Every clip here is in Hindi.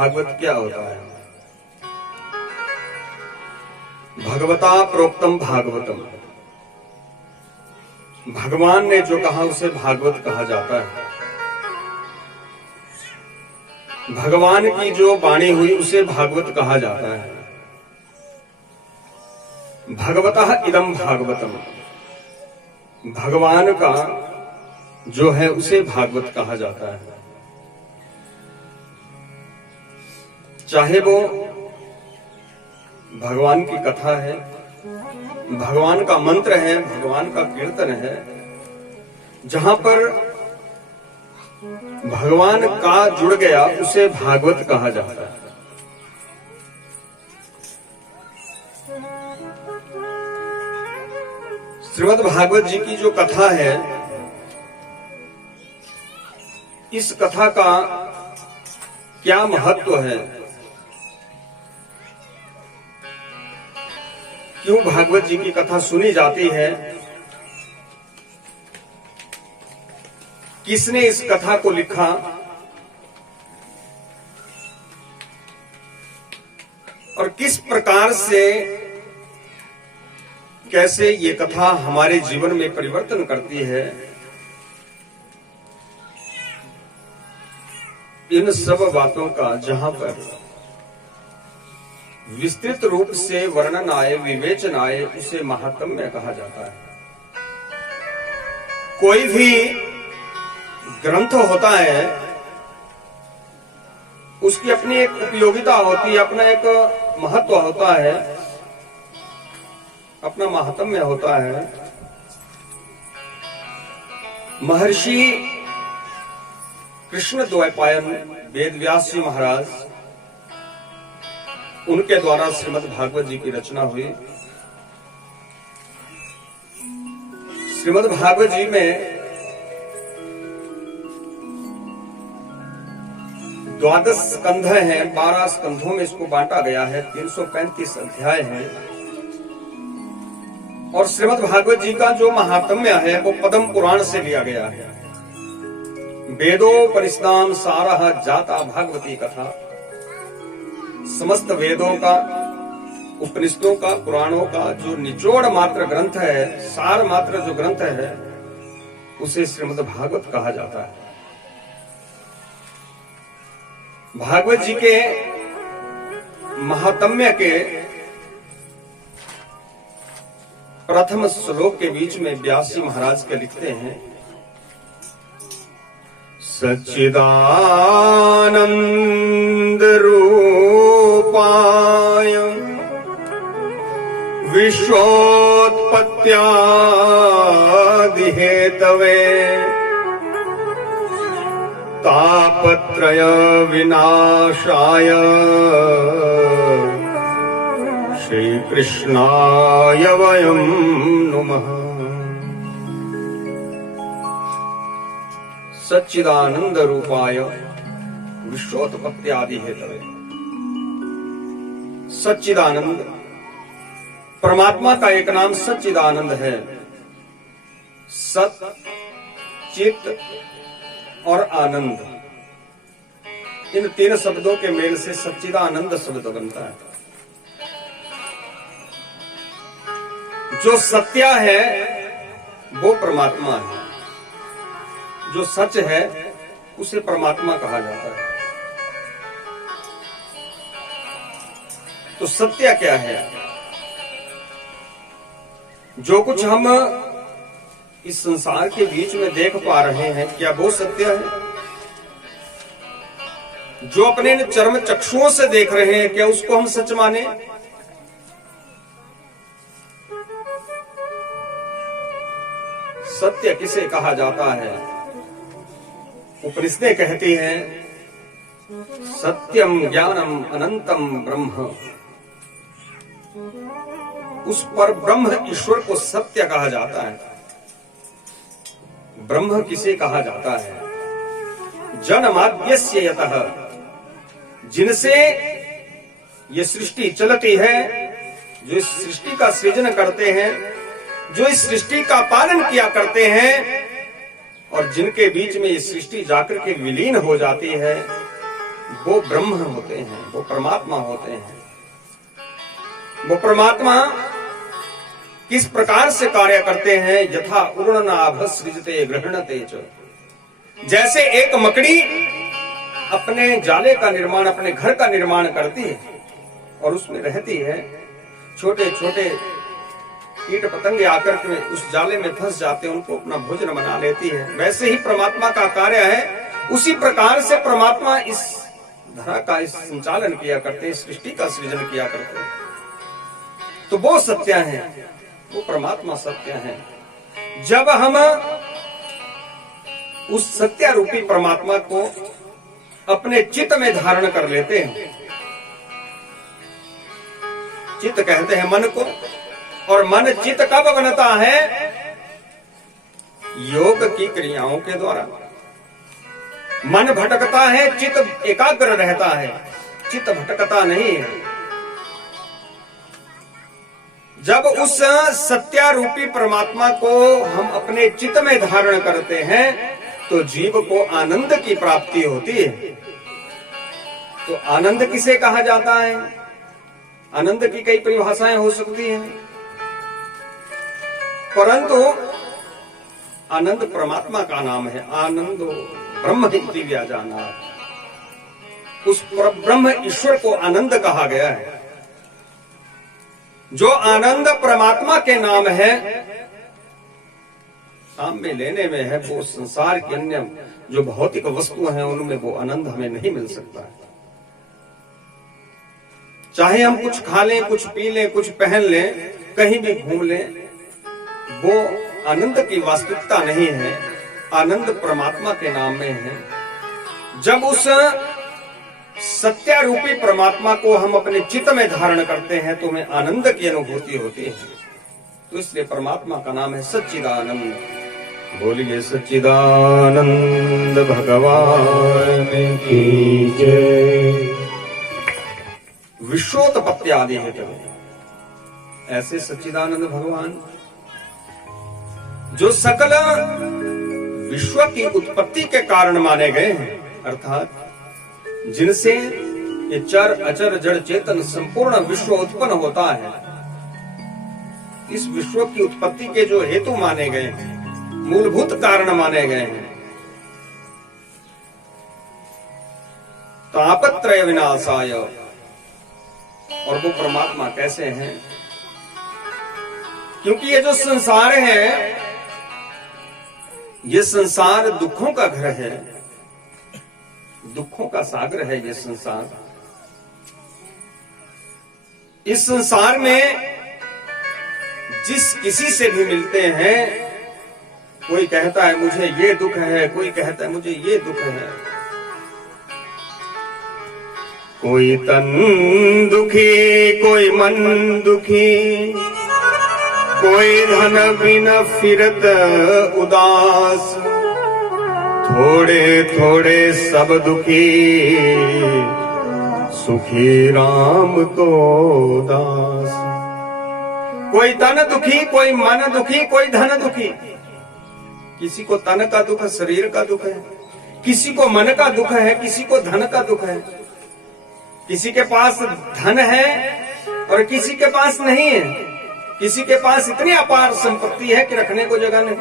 भागवत क्या होता है? भगवता प्रोक्तम भागवतम, भगवान ने जो कहा उसे भागवत कहा जाता है। भगवान की जो वाणी हुई उसे भागवत कहा जाता है। भगवतः इदम भागवतम, भगवान का जो है उसे भागवत कहा जाता है। चाहे वो भगवान की कथा है, भगवान का मंत्र है, भगवान का कीर्तन है, जहां पर भगवान का जुड़ गया उसे भागवत कहा जाता है। श्रीमद् भागवत जी की जो कथा है, इस कथा का क्या महत्व है, क्यों भागवत जी की कथा सुनी जाती है, किसने इस कथा को लिखा, और किस प्रकार से कैसे ये कथा हमारे जीवन में परिवर्तन करती है, इन सब बातों का जहां पर विस्तृत रूप से वर्णन आए, विवेचन आए, उसे महात्म्य कहा जाता है। कोई भी ग्रंथ होता है, उसकी अपनी एक उपयोगिता होती है, अपना एक महत्व होता है, अपना महात्म्य होता है। महर्षि कृष्ण द्वैपायन वेदव्यास जी महाराज, उनके द्वारा श्रीमद् भागवत जी की रचना हुई। श्रीमद् भागवत जी में 12 स्कंध हैं, 12 स्कंधों में इसको बांटा गया है, 335 अध्याय हैं। और श्रीमद् भागवत जी का जो महात्म्य है वो पद्म पुराण से लिया गया है। वेदोपनिषदाम सारः जाता भागवती कथा, समस्त वेदों का, उपनिषदों का, पुराणों का जो निचोड़ मात्र ग्रंथ है, सार मात्र जो ग्रंथ है, उसे श्रीमद् भागवत कहा जाता है। भागवत जी के महात्म्य के प्रथम श्लोक के बीच में व्यास जी महाराज के लिखते हैं, सच्चिदानंद रूपाय विश्वोत्पत्त्यादि हेतवे तापत्रय विनाशाय श्री कृष्णाय वयं नुमः। सच्चिदानंद रूपाय विश्वोत्पत्त्यादि हेतवे। सच्चिदानंद, परमात्मा का एक नाम सच्चिदानंद है। सत, चित और आनंद, इन 3 शब्दों के मेल से सच्चिदानंद शब्द बनता है। जो सत्य है वो परमात्मा है, जो सच है उसे परमात्मा कहा जाता है। तो सत्य क्या है? जो कुछ हम इस संसार के बीच में देख पा रहे हैं, क्या वो सत्य है? जो अपने चर्म चक्षुओं से देख रहे हैं, क्या उसको हम सच माने? सत्य किसे कहा जाता है? उपनिषदें कहती हैं, सत्यम ज्ञानम अनंतम ब्रह्म। उस पर ब्रह्म ईश्वर को सत्य कहा जाता है। ब्रह्म किसे कहा जाता है? जन्माद्यस्य यतः, जिनसे ये सृष्टि चलती है, जो इस सृष्टि का सृजन करते हैं, जो इस सृष्टि का पालन किया करते हैं, और जिनके बीच में ये सृष्टि जाकर के विलीन हो जाती है, वो ब्रह्म होते हैं, वो परमात्मा होते हैं। वो परमात्मा किस प्रकार से कार्य करते हैं? यथा उर्णनाभ सृजते गृह्णते च। जैसे एक मकड़ी अपने जाले का निर्माण, अपने घर का निर्माण करती है और उसमें रहती है, छोटे छोटे कीट पतंगे आकर के उस जाले में फंस जाते हैं, उनको अपना भोजन बना लेती है। वैसे ही परमात्मा का कार्य है। उसी प्रकार से परमात्मा इस धरा का इस संचालन किया करते हैं, सृष्टि का सृजन किया करते हैं। तो वो सत्य है, वो परमात्मा सत्य है। जब हम उस सत्य रूपी परमात्मा को अपने चित्त में धारण कर लेते हैं, चित्त कहते हैं मन को, और मन चित्त कब बनता है? योग की क्रियाओं के द्वारा। मन भटकता है, चित्त एकाग्र रहता है, चित्त भटकता नहीं है। जब उस सत्य रूपी परमात्मा को हम अपने चित्त में धारण करते हैं तो जीव को आनंद की प्राप्ति होती है। तो आनंद किसे कहा जाता है? आनंद की कई परिभाषाएं हो सकती हैं, परंतु आनंद परमात्मा का नाम है। आनंदो ब्रह्म दिव्या जाना, उस ब्रह्म ईश्वर को आनंद कहा गया है। जो आनंद परमात्मा के नाम है, काम में लेने में है, वो संसार की अन्य जो भौतिक वस्तु हैं उनमें वो आनंद हमें नहीं मिल सकता है। चाहे हम कुछ खा लें, कुछ पी लें, कुछ पहन लें, कहीं भी घूम लें, वो आनंद की वास्तविकता नहीं है। आनंद परमात्मा के नाम में है। जब उस सत्य रूपी परमात्मा को हम अपने चित्त में धारण करते हैं तो हमें आनंद की अनुभूति होती है। तो इसलिए परमात्मा का नाम है सच्चिदानंद। बोलिए सच्चिदानंद भगवान की जय। विश्वोत्पत्ति आदि है तो ऐसे सच्चिदानंद भगवान जो सकल विश्व की उत्पत्ति के कारण माने गए हैं, अर्थात जिनसे ये चर अचर जड़ चेतन संपूर्ण विश्व उत्पन्न होता है, इस विश्व की उत्पत्ति के जो हेतु माने गए हैं, मूलभूत कारण माने गए हैं, तापत्रय विनाशाय। और वो परमात्मा कैसे हैं? क्योंकि ये जो संसार है, ये संसार दुखों का घर है, दुखों का सागर है ये संसार। इस संसार में जिस किसी से भी मिलते हैं, कोई कहता है मुझे ये दुख है, कोई कहता है मुझे ये दुख है। कोई तन दुखी, कोई मन दुखी, कोई धन बिना फिरत उदास, थोड़े थोड़े सब दुखी, सुखी राम को दास। कोई तन दुखी, कोई मन दुखी, कोई धन दुखी। किसी को तन का दुख, शरीर का दुख है, किसी को मन का दुख है, किसी को धन का दुख है। किसी के पास धन है और किसी के पास नहीं है। किसी के पास इतनी अपार संपत्ति है कि रखने को जगह नहीं,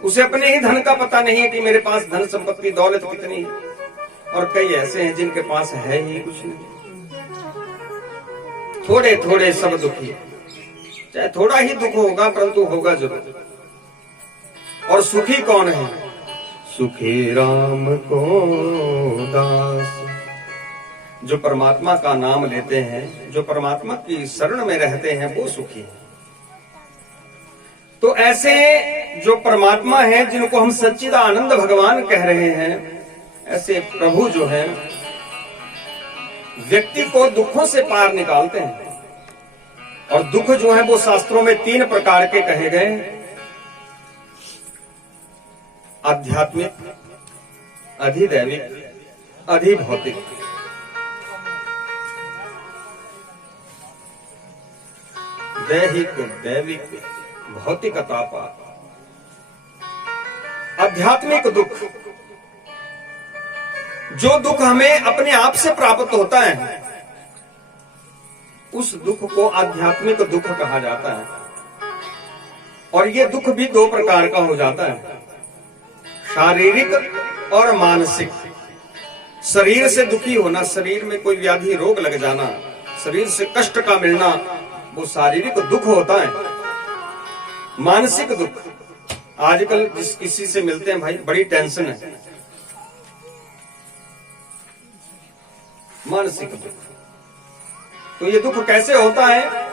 उसे अपने ही धन का पता नहीं है कि मेरे पास धन संपत्ति दौलत कितनी है। और कई ऐसे हैं जिनके पास है ही कुछ नहीं। थोड़े थोड़े सब दुखी, चाहे थोड़ा ही दुख होगा परंतु होगा जरूर। और सुखी कौन है? सुखी राम को दास। जो परमात्मा का नाम लेते हैं, जो परमात्मा की शरण में रहते हैं, वो सुखी है। तो ऐसे जो परमात्मा है, जिनको हम सच्चिदानंद भगवान कह रहे हैं, ऐसे प्रभु जो है व्यक्ति को दुखों से पार निकालते हैं। और दुख जो है वो शास्त्रों में 3 प्रकार के कहे गए: आध्यात्मिक, अधिदैविक, अधिभौतिक। दैहिक, दैविक, भौतिक तापा। आध्यात्मिक दुख जो दुख हमें अपने आप से प्राप्त होता है उस दुख को आध्यात्मिक दुख कहा जाता है। और ये दुख भी दो प्रकार का हो जाता है, शारीरिक और मानसिक। शरीर से दुखी होना, शरीर में कोई व्याधि रोग लग जाना, शरीर से कष्ट का मिलना, वो शारीरिक दुख होता है। मानसिक दुख आजकल जिस किसी से मिलते हैं भाई बड़ी टेंशन है, मानसिक दुख। तो ये दुख कैसे होता है?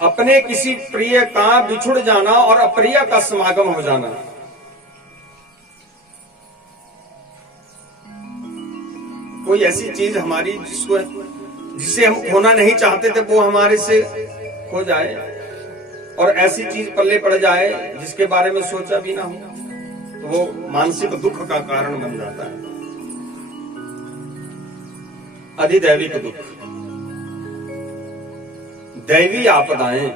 अपने किसी प्रिय का बिछुड़ जाना और अप्रिय का समागम हो जाना। कोई ऐसी चीज हमारी जिसे हम खोना नहीं चाहते थे वो हमारे से खो जाए, और ऐसी चीज पल्ले पड़ जाए जिसके बारे में सोचा भी ना हो, तो वो मानसिक दुख का कारण बन जाता है। अधिदैविक दुख, दैवी आपदाएं,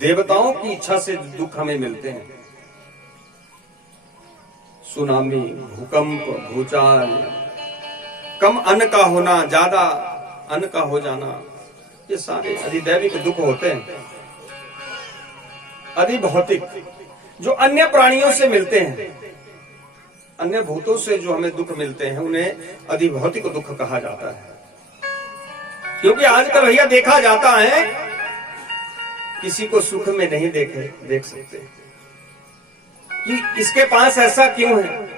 देवताओं की इच्छा से दुख हमें मिलते हैं। सुनामी, भूकंप, भूचाल, कम अन्न का होना, ज्यादा अन्न का हो जाना, ये सारे अधिदैविक दुख होते हैं। अधिभौतिक, जो अन्य प्राणियों से मिलते हैं, अन्य भूतों से जो हमें दुख मिलते हैं, उन्हें अधिभौतिक दुख कहा जाता है। क्योंकि आजकल भैया देखा जाता है किसी को सुख में नहीं देख सकते कि इसके पास ऐसा क्यों है,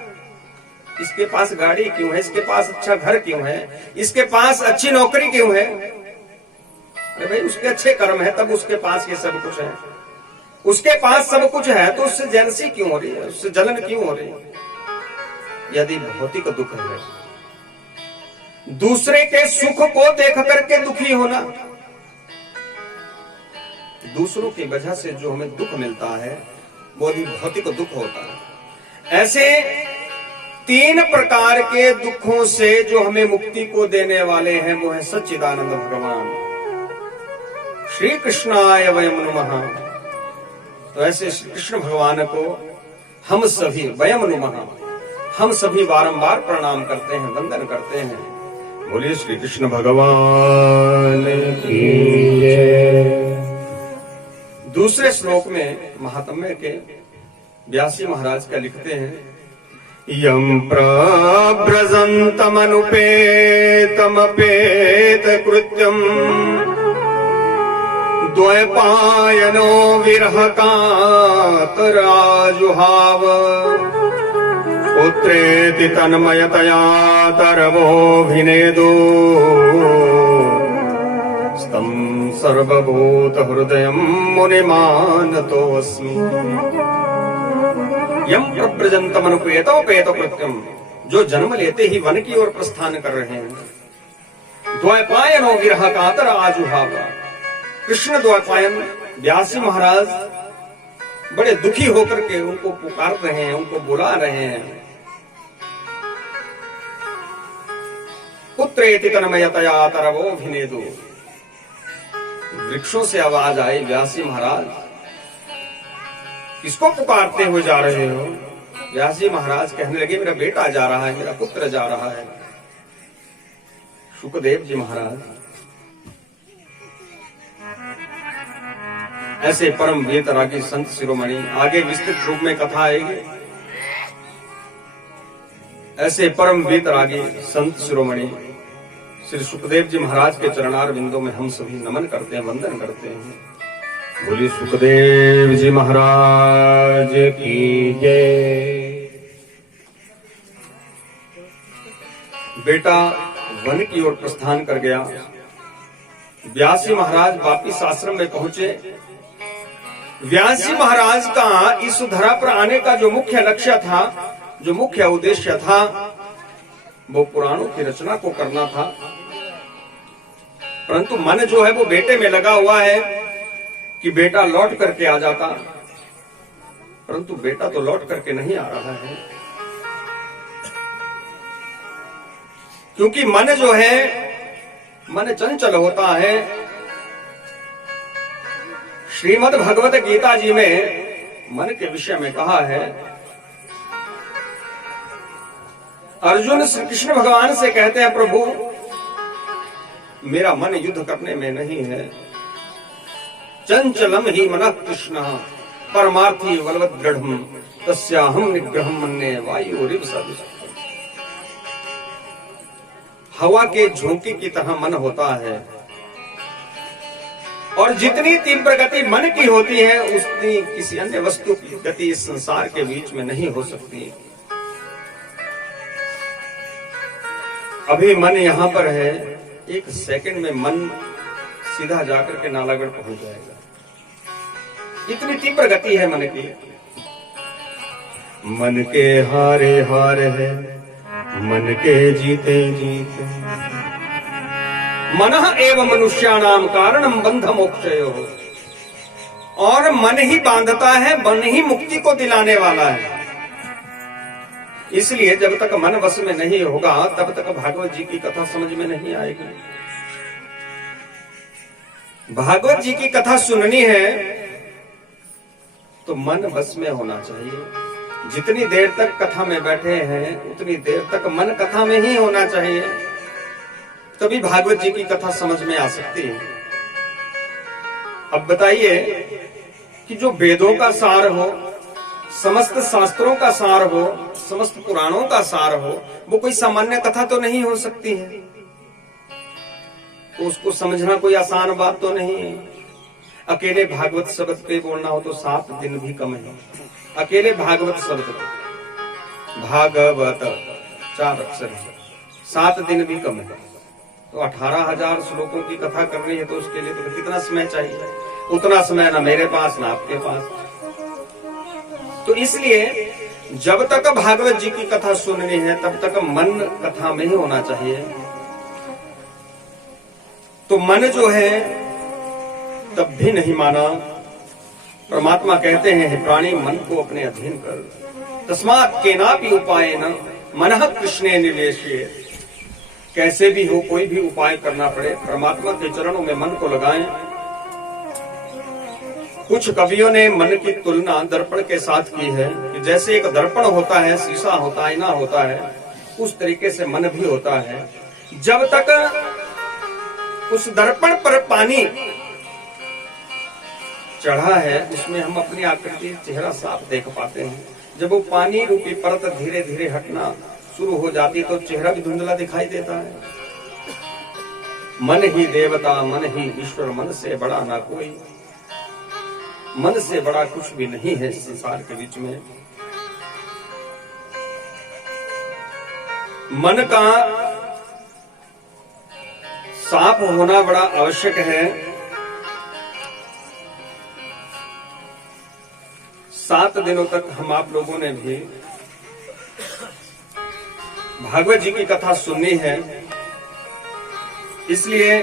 इसके पास गाड़ी क्यों है, इसके पास अच्छा घर क्यों है, इसके पास अच्छी नौकरी क्यों है। अरे भाई उसके अच्छे कर्म है तब उसके पास ये सब कुछ है। उसके पास सब कुछ है तो उससे जेलसी क्यों हो रही है, उससे जलन क्यों हो रही है? यदि भौतिक दुख है, दूसरे के सुख को देख करके दुखी होना, दूसरों की वजह से जो हमें दुख मिलता है वो भी भौतिक दुख होता है। ऐसे तीन प्रकार के दुखों से जो हमें मुक्ति को देने वाले हैं वो है सच्चिदानंद भगवान। श्री कृष्णाय वयम नमः। तो ऐसे श्री कृष्ण भगवान को हम सभी वयम नमः, हम सभी बारंबार प्रणाम करते हैं, वंदन करते हैं। बोलिए श्री कृष्ण भगवान की जय। दूसरे श्लोक में महात्म्य के व्यासी महाराज क्या लिखते हैं? यम प्रव्रजन्तमनुपेतमपेत कृत्यम द्वैपायनो विरह कातराजुहाव पुत्रेति तन्मयतया तरवोऽभिनेदो स्तं सर्वभूत हृदयं मुनिमानतोऽस्मि। यम प्रव्रजन्तमनुपेतोपेत कृत्यम, जो जन्म लेते ही वन की ओर प्रस्थान कर रहे हैं। द्वैपायनो विरह कातर आजुहाव, कृष्ण द्वैपायन व्यासी महाराज बड़े दुखी होकर के उनको पुकार रहे हैं, उनको बुला रहे हैं। पुत्रेति तन्मयतया तरवोऽभिनेदो, वृक्षों से आवाज आई, व्यासी महाराज किसको पुकारते हुए जा रहे हो? व्यासी महाराज कहने लगे मेरा बेटा जा रहा है, मेरा पुत्र जा रहा है। शुकदेव जी महाराज ऐसे परम वेतरागी संत शिरोमणि, आगे विस्तृत रूप में कथा आएगी। ऐसे परम वेतरागी संत शिरोमणि श्री सुखदेव जी महाराज के चरणार बिंदों में हम सभी नमन करते हैं, वंदन करते हैं। बोलिए सुखदेव जी महाराज की जय। बेटा वन की ओर प्रस्थान कर गया। व्यासी महाराज वापिस आश्रम में पहुंचे। व्यासी महाराज का इस धरा पर आने का जो मुख्य लक्ष्य था, जो मुख्य उद्देश्य था, वो पुराणों की रचना को करना था। परंतु मन जो है वो बेटे में लगा हुआ है कि बेटा लौट करके आ जाता, परंतु बेटा तो लौट करके नहीं आ रहा है। क्योंकि मन जो है, मन चंचल होता है। श्रीमद् भगवत गीता जी में मन के विषय में कहा है अर्जुन श्री कृष्ण भगवान से कहते हैं, प्रभु मेरा मन युद्ध करने में नहीं है। चंचलम ही मनः कृष्ण परमार्थी बलवत् दृढ़म् तस्याहं निग्रहं मन्ये वायुरिव सदृशम्। हवा के झोंके की तरह मन होता है, और जितनी तीव्र गति मन की होती है उतनी किसी अन्य वस्तु की गति इस संसार के बीच में नहीं हो सकती। अभी मन यहां पर है, एक सेकंड में मन सीधा जाकर के नालागढ़ पहुंच जाएगा। इतनी तीव्र गति है मन की। मन के हारे हार है, मन के जीते जीते। मनः एव मनुष्याणाम कारणम बंध मोक्षयोः। और मन ही बांधता है, मन ही मुक्ति को दिलाने वाला है। इसलिए जब तक मन वश में नहीं होगा तब तक भागवत जी की कथा समझ में नहीं आएगी। भागवत जी की कथा सुननी है तो मन वश में होना चाहिए। जितनी देर तक कथा में बैठे हैं उतनी देर तक मन कथा में ही होना चाहिए, तभी भागवत जी की कथा समझ में आ सकती है। अब बताइए कि जो वेदों का सार हो, समस्त शास्त्रों का सार हो, समस्त पुराणों का सार हो, वो कोई सामान्य कथा तो नहीं हो सकती है। तो उसको समझना कोई आसान बात तो नहीं है। अकेले भागवत शब्द पे बोलना हो तो 7 दिन भी कम है। अकेले भागवत शब्द पे, भागवत 4 अक्षर है, 7 दिन भी कम है। तो 18,000 श्लोकों की कथा करनी है तो उसके लिए तो कितना समय चाहिए? उतना समय ना मेरे पास ना आपके पास। तो इसलिए जब तक भागवत जी की कथा सुननी है तब तक मन कथा में ही होना चाहिए। तो मन जो है तब भी नहीं माना। परमात्मा कहते हैं, हे प्राणी मन को अपने अधीन कर। तस्मात् केनापि उपायेन मनः कृष्णे निवेशय। कैसे भी हो, कोई भी उपाय करना पड़े, परमात्मा के चरणों में मन को लगाएं। कुछ कवियों ने मन की तुलना दर्पण के साथ की है कि जैसे एक दर्पण होता है, शीशा होता है, आईना होता है, उस तरीके से मन भी होता है। जब तक उस दर्पण पर पानी चढ़ा है उसमें हम अपनी आकृति, चेहरा साफ देख पाते हैं। जब वो पानी रूपी परत धीरे धीरे हटना शुरू हो जाती है तो चेहरा भी धुंधला दिखाई देता है। मन ही देवता, मन ही ईश्वर, मन से बड़ा ना कोई। मन से बड़ा कुछ भी नहीं है इस संसार के बीच में। मन का साफ होना बड़ा आवश्यक है। 7 दिनों तक हम आप लोगों ने भी भागवत जी की कथा सुननी है। इसलिए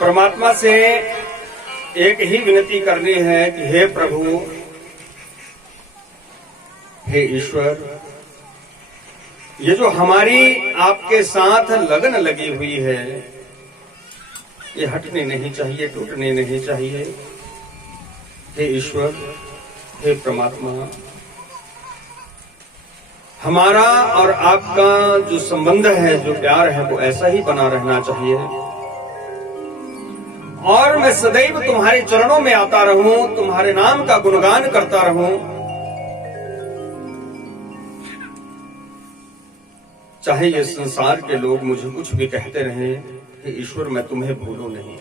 परमात्मा से एक ही विनती करनी है कि हे प्रभु, हे ईश्वर, ये जो हमारी आपके साथ लगन लगी हुई है ये हटनी नहीं चाहिए, टूटनी नहीं चाहिए। हे ईश्वर, हे परमात्मा, हमारा और आपका जो संबंध है, जो प्यार है, वो ऐसा ही बना रहना चाहिए। और मैं सदैव तुम्हारे चरणों में आता रहूं, तुम्हारे नाम का गुणगान करता रहूं। चाहे ये संसार के लोग मुझे कुछ भी कहते रहें, हे ईश्वर मैं तुम्हें भूलूं नहीं।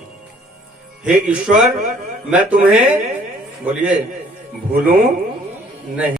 हे ईश्वर मैं तुम्हें, बोलिए, भूलूं नहीं।